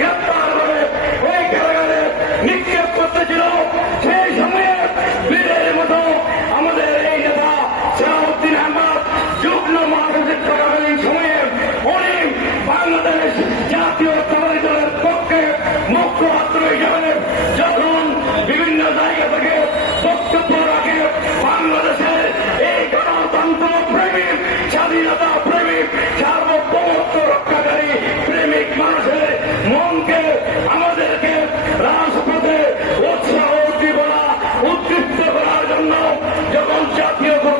Yep. 広く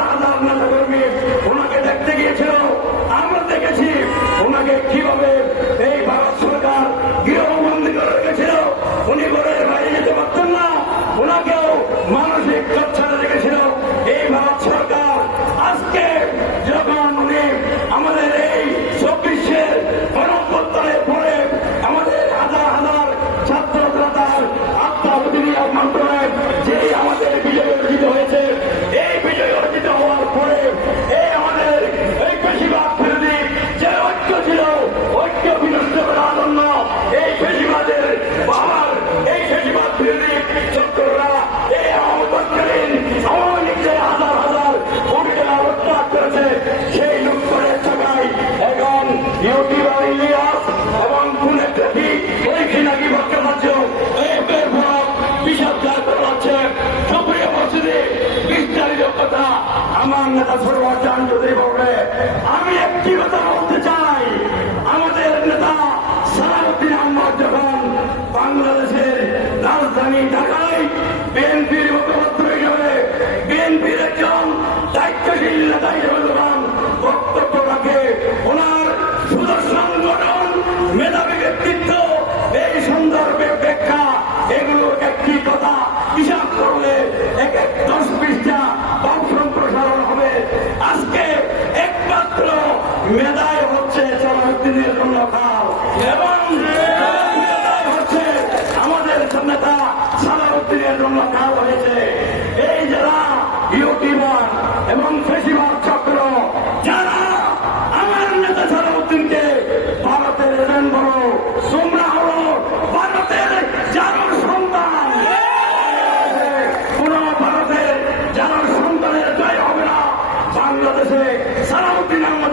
সম্পর্কে বিস্তারিত কথা আমার নেতা সরোয়ার চান যদি বলবে। আমি একটি কথা বলতে চাই। আমাদের নেতা সারাউদ্দিন আহমদ যখন বাংলাদেশের রাজধানী ঢাকায় বিএনপির দিনের কর্মকাল এবং হচ্ছে আমাদের নেতা সালাউদ্দিনের কর্মকাল হয়েছে। এই যারা ইউটিউবার এবং ফেসিবার চক্র যারা আমার নেতা সালাউদ্দিনকে ভারতের এজেন্ট বলো, তোমরা হলো ভারতের জানুর সন্তান। কোন ভারতের জানুর সন্তানের জয় হবে না। বাংলাদেশে সালাউদ্দিন আহমদ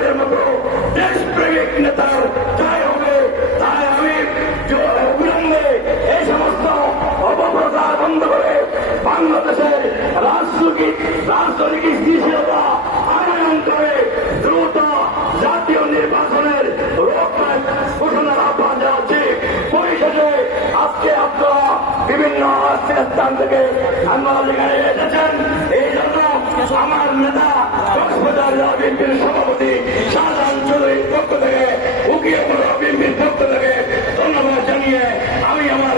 সেই থেকে আপনারা এসেছেন, এই জন্য আমার নেতা কক্সবাজার বিএনপির সভাপতি শাহজাহান চৌধুরীর পক্ষ থেকে উকিয়ে পড়া বিএনপির পক্ষ থেকে ধন্যবাদ জানিয়ে আমি আমার